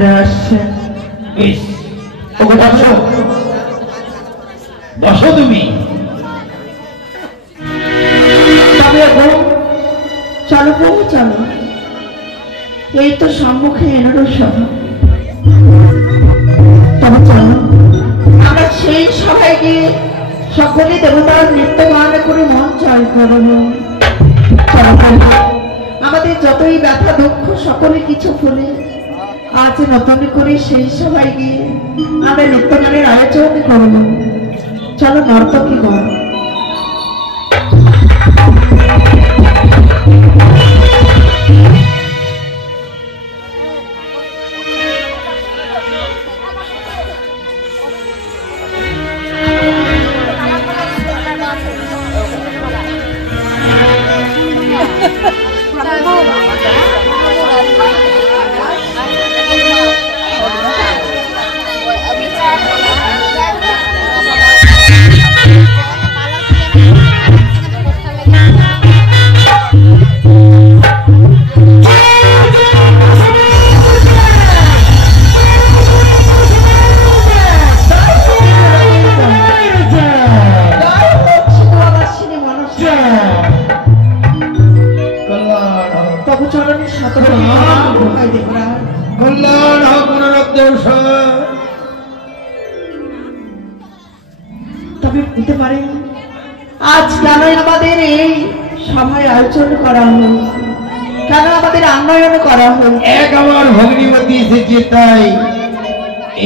মন্দিরে আসছেন। বেশ, ওকে বসো বসো তুমি। তবে এখন চলো প্রভু চলো, এই তো সম্মুখে এনারও সভা। তবে চলো আমরা সেই সভায় গিয়ে সকলে দেবতার নৃত্য গান করে মন জয় করব। আমাদের যতই ব্যথা দুঃখ সকলে কিছু ভুলে আজ নতুন করে সেই সভায় গিয়ে আমরা নৃত্য গানের আয়োজন করব। চলো নর্তকী গণ। তবে বুঝতে পারেন আজ কেন আমাদের এই সভায় আয়োজন করা হল, কেন আমাদের আনয়ন করা হল? এক আমার ভগ্নিপতি এসেছে তাই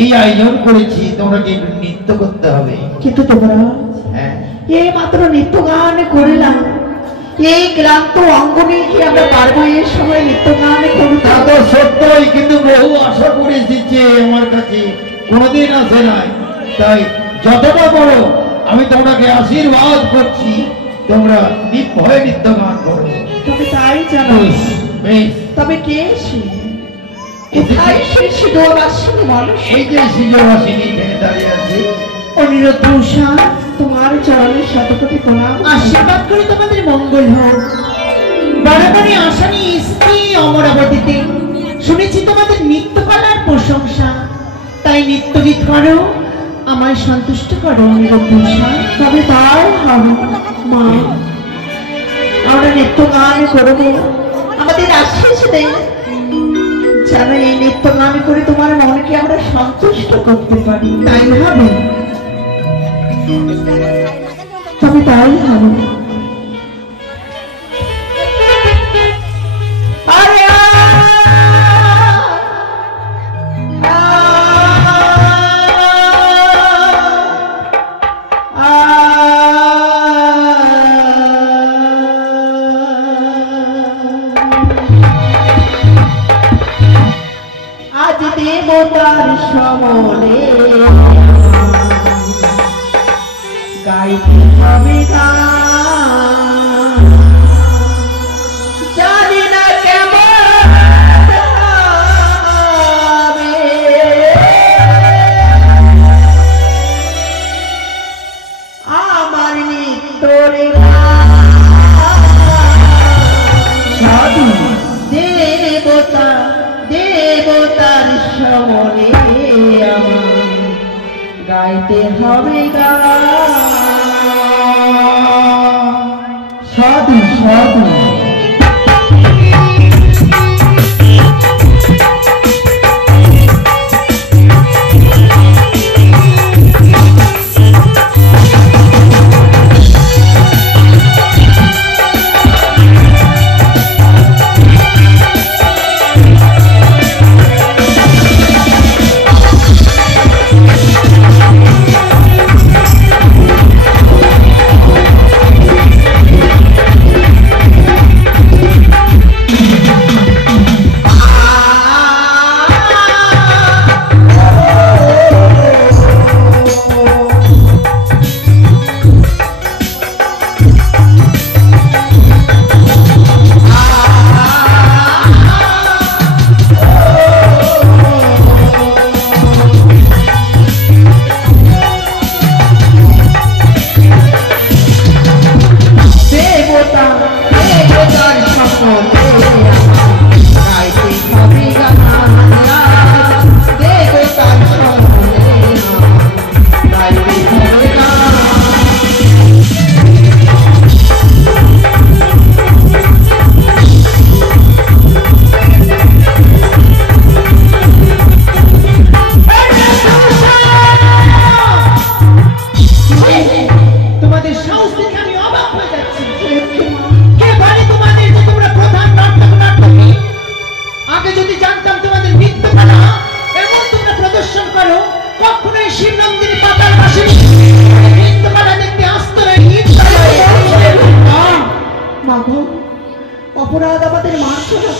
এই আয়োজন করেছি, তোমাকে নৃত্য করতে হবে। কিন্তু তোমরা হ্যাঁ, এই মাত্র নৃত্য গান করলাম, এই ক্লান্ত অঙ্গ নিয়ে কি আমরা পারবো এই সময় নৃত্য গান করতে? তা তো সত্যই, কিন্তু বহু আশা করে এসেছে আমার কাছে, কোনোদিন আসে নাই। তাই যতটা বড় আমি তোমাকে আশীর্বাদ করছি, তোমরা নির্ভয়ে নৃত্য গান করো। তবে তাই জানো, তবে কে সে? কোথায় সেই সিদ্ধবাসিনী মানুষ? এই যে সিদ্ধবাসিনী এখানে দাঁড়িয়ে আছে। অনিরুদ্ধ উষা, তোমার চরণে শতকোটি প্রণাম। আশীর্বাদ করে তোমাদের মঙ্গল হোক। বরাবরই আশা নিয়ে এসেছি অমরাবতীতে, শুনেছি তোমাদের নৃত্যকলার প্রশংসা, তাই নৃত্য গীত করো, আমায় সন্তুষ্ট করো অনিরুদ্ধ উষা। তবে তাই হবে মা, আমরা নৃত্য গান করবো, আমাদের আশীষ দেয় যেন এই নৃত্য গান করে তোমার মনকে আমরা সন্তুষ্ট করতে পারি। তাই হবে, তবে তাই হবে। আজ দেবতার সমলে গাইতে হবে গান, জানি না কেমন হবে, আমার নিত্যরে সাধু দেবতা দেবতার সমলে আমার গাইতে হবে গান। সাধু সাধু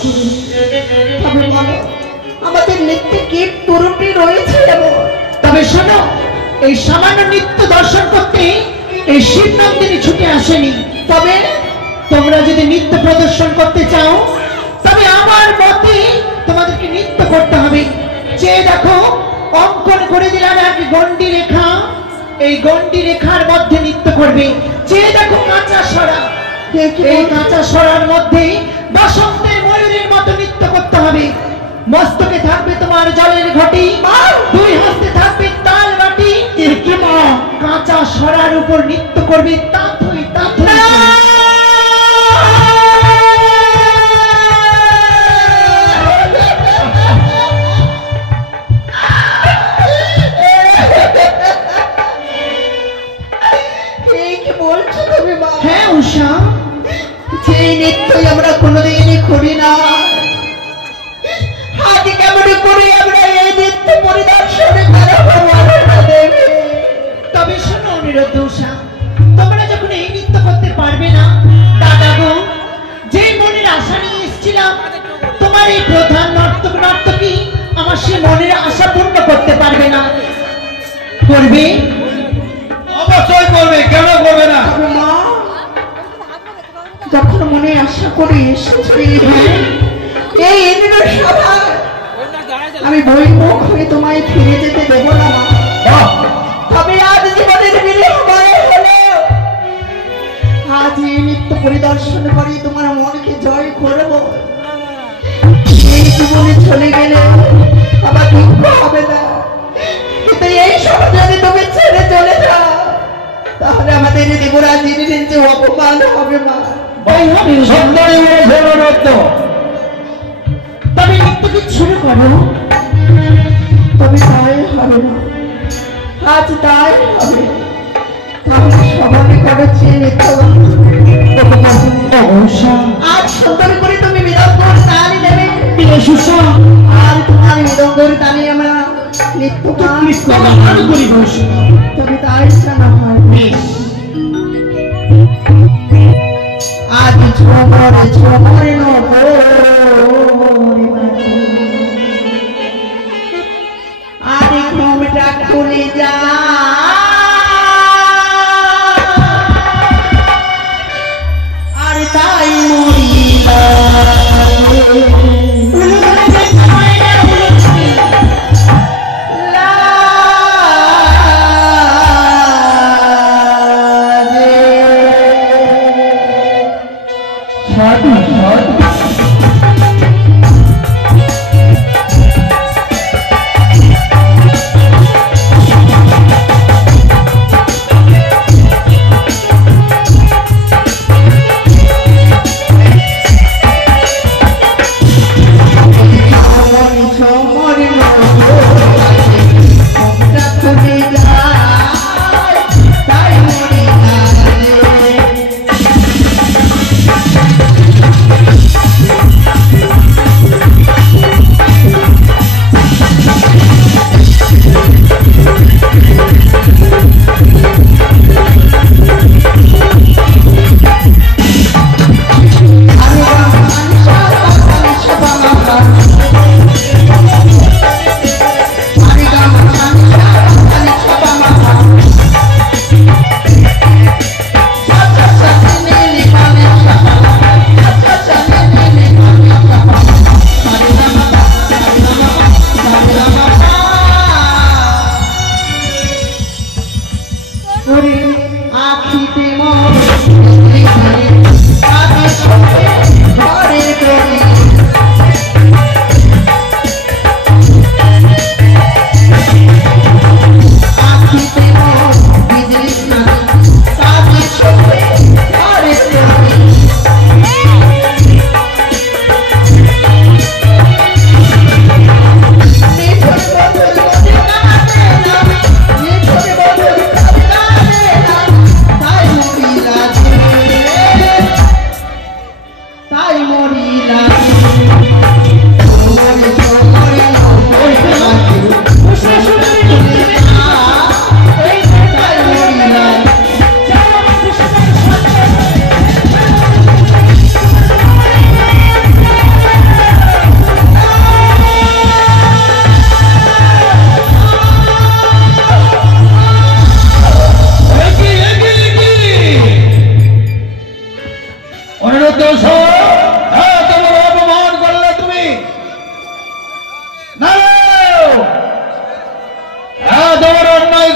করুন। তবে বলো আমাদের নৃত্যে কি ত্রুটি রয়েছে এমন? তবে শোনো, এই সামান্য নৃত্য দর্শন করতে এই শিবনন্দিনী ছুটে আসেনি। তবে তোমরা যদি নৃত্য প্রদর্শন করতে চাও তবে আমার মতে তোমাদেরকে নৃত্য করতে হবে। চেয়ে দেখো, অঙ্কন করে দিলাম এক গন্ডি রেখা, এই গন্ডি রেখার মধ্যে নৃত্য করবে। চেয়ে দেখো কাঁচা সরা, এই কাঁচা সরার মধ্যে বসন্তের ময়ূরের মতো নৃত্য করতে হবে। মস্তকে থাকবে তোমার জলের ঘটি, দুই হস্তে থাকবে তাল বাটি। কাঁচা সরার উপর নৃত্য করবে তাথই তাথই। কি বলছো তুমি মা? হ্যাঁ উষা, সেই নৃত্যই আমরা কোনোদিনই করি না। আজ কেমন করে আমরা এই নৃত্য পরিদর্শনে দেবে? তবে শোনো অনিরুদ্ধ উষা, তোমরা যখন এই নৃত্য করতে পারবে না, দাদা গো, যে মনের আশা নিয়ে এসেছিলাম তোমার এই প্রধান নর্তকী আমার সে মনের আশা পূর্ণ করতে পারবে না। করবে? অবশ্যই করবে, কেন করবে না? তবে মা, যখন মনে আশা করে এসেছি এই ইন্দ্র সভায় আমি বইমুখ হয়ে তোমায় ফিরে যেতে দেবো না মা। বাহ! তবে আজ জীবনের বিলিয়ে হলো, আজ এই নৃত্য পরিদর্শন করে তোমার মনকে জয় করব। এই জীবনে চলে গেলে আবার দুঃখ হবে না, কিন্তু এই সময় যদি তুমি ছেড়ে চলে যাও তাহলে আমাদের দেবরাজের যে অপমান হবে মা। তাই হবে উষা। সুন্দরী বলেছে নৃত্য। তবে নৃত্যকে শুরু করো। তবে তাই হবে না, আজ তাই হবে। তাহলে সবাই করেছে নৃত্য। উষা, আজ সুন্দর করে তুমি মৃদঙ্গর তাল নেবে, বেশ উষা, আর তোমার মৃদঙ্গর তালে আমরা নৃত্য গান নৃত্য গান করিব উষা। তবে তাই জানা হয়। বেশ। আজ ঝমর ঝমর নগর আর ঘুমটা খুলে যা, আর তাই মরিলা সাধু সাধু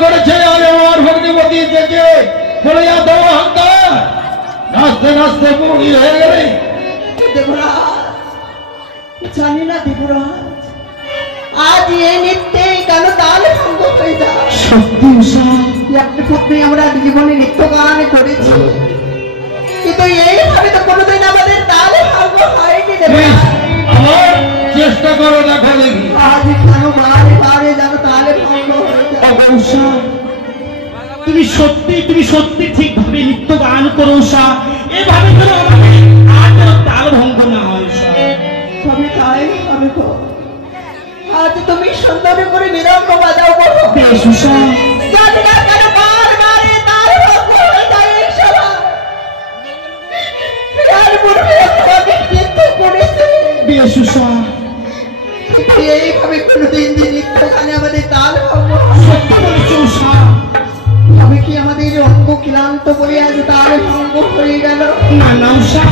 করেছে আর আমার ভগ্নিপতি থেকে বলে এত অহংকার, নাচতে নাচতে বুড়ি হয়ে গেলে। দেবরাজ, জানি না দেবরাজ, আজ এই নৃত্যে কেন তাল ভঙ্গ হয়ে যায়। সত্যি উষা, একটা পত্নী আমরা জীবনে নৃত্য গান করেছি, কিন্তু এইভাবে তো কোনোদিন আমাদের তাল ভঙ্গ হয়নি দেবরাজ। আমার চেষ্টা করো, দেখো দেখি। আজ কেন বারে বারে যেন তালে ভঙ্গ হয়ে যায়। উষা, তুমি সত্যি ঠিকভাবে নৃত্য গান করো উষা, এভাবে করো আমাদের আর যেন তাল ভঙ্গ না হয় উষা। তবে তাই হবে গো। আজ তুমি সুন্দর করে মৃদঙ্গ বাজাও বলো। বেশ উষা, জানি না কেন বারবারে তাল ভঙ্গ হয়ে যায় এই সভা। আর পূর্বে তোমাকে নৃত্য করেছে, বেশ উষা, কিন্তু এইভাবে কোনোদিন যে নৃত্য গানে আমাদের তাল ভঙ্গ হয়। সত্যি বলেছ উষা। তবে কি আমাদের অঙ্গ ক্লান্ত বলে আজ তাল ভঙ্গ হয়ে গেল? না না উষা,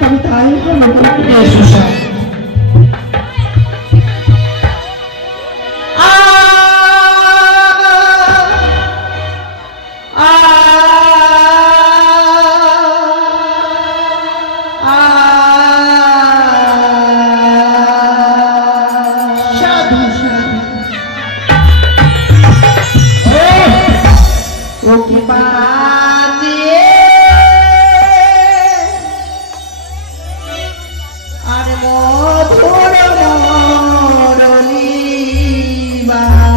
তবে তাই হলো গো। বেশ উষা। সাধু সাধু। ওকে বাজিয়ে আর মধুর মরলি বাজে।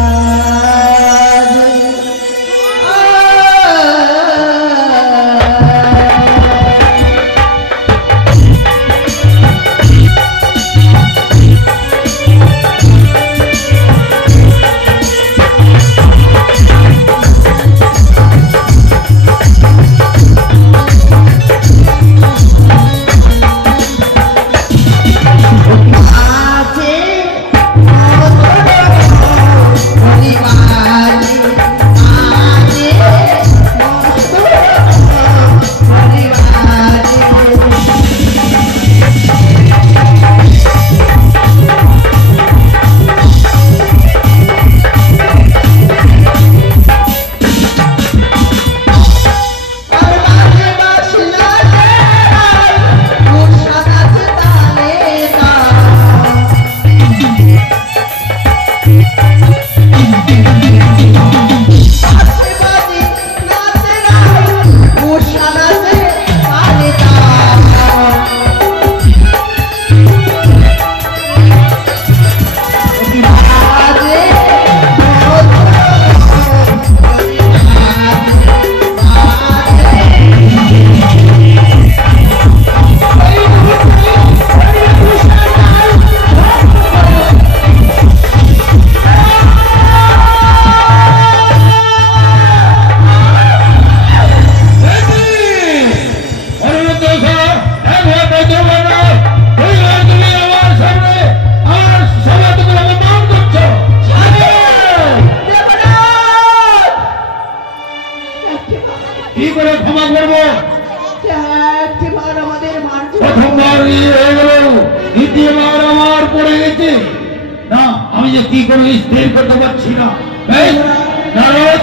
কি করে ক্ষমা করবো? একটিবার আমাদের মারধর। প্রথমবার ইয়ে হয়ে গেল, দ্বিতীয়বার আমার পড়ে গেছে। না, আমি যে কি করে স্থির করতে পারছি না। বেশ, নারদ,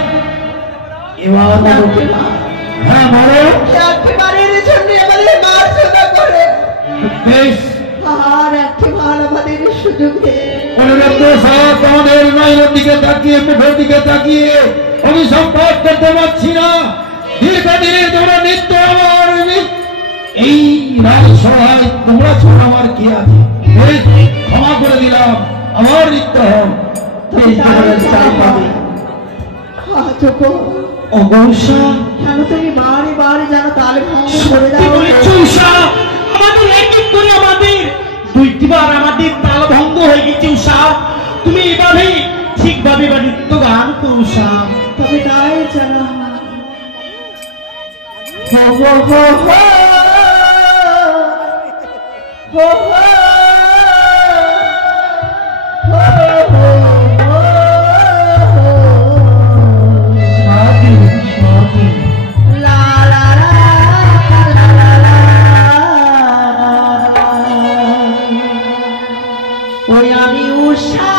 এবার বলো। হ্যাঁ বলো। একটিবারের জন্য আমাদের মারধর করে। বেশ, আর একটিবার আমাদের সুযোগ দে। অনুরোধ সাহেব, তোমাদের নয়নের দিকে তাকিয়ে, মুখের দিকে তাকিয়ে অভিশাপ পাঠ করতে পারছি না। দীর্ঘদিনের তোমরা নিত্য আমার এই রাজসভায় তোমরা ছাড়া আমার কি আছে? বেশ, ক্ষমা করে দিলাম, আমার নিত্য হন। কেন তুমি বারে বারে যেন তালে ভঙ্গ করে দাও? আমাদের এক এক করে আমাদের দুইটিবার আমাদের তাল ভঙ্গ হয়ে গেছে উষা। তুমি এভাবে ঠিকভাবে নৃত্য গান করো উষা। তবে তাই জানা হো হো হো হো হো হো ওই আমি উষা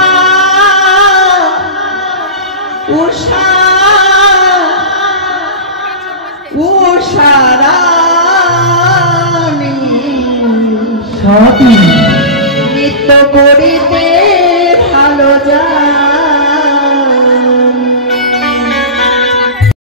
উষারানী সতী নিত্য করিতে